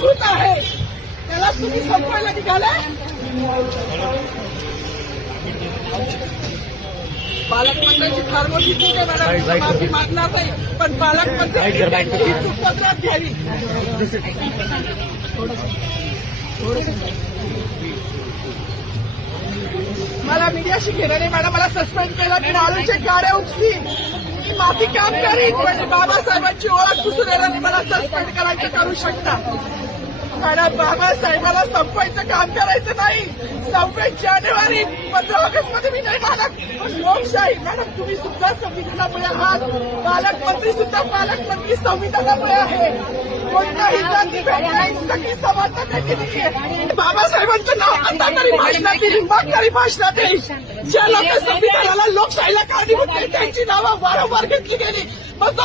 अधिकृत आहे त्याला तुम्ही संपवायला निघाले. पालकमंत्र्यांची फार मोठी चूक आहे मॅडम, माफी मागणार नाही, पण पालकमंत्र्यांची सुपत्रात घ्यावी. मला मीडियाशी घेणं नाही मॅडम, मला सस्पेंड केलं, मी मारूचे गाड्या उपसी, मी माफी काम करीन, पण बाबासाहेबांची ओळख पुसून येणार मला सस्पेंड करायचं करू शकता. मॅडम बाबासाहेबाला संपवायचं काम करायचं नाही. 26 जानेवारी 15 ऑगस्ट मध्ये मी नाही मानत, पण लोकशाही मॅडम तुम्ही सुद्धा संविधानामुळे आहात, पालकमंत्री सुद्धा पालकमंत्री संविधानामुळे आहे. कोणताही जातीभेद नाही, सगळी समानता त्यांनी दिली आहे. बाबासाहेबांचं नाव आता तरी भाषणात येईल, मग तरी भाषणात येईल. ज्या लोक संविधानाला लोकशाहीला कारणीभूत आहेत त्यांची नावं वारंवार घेतली गेली, मग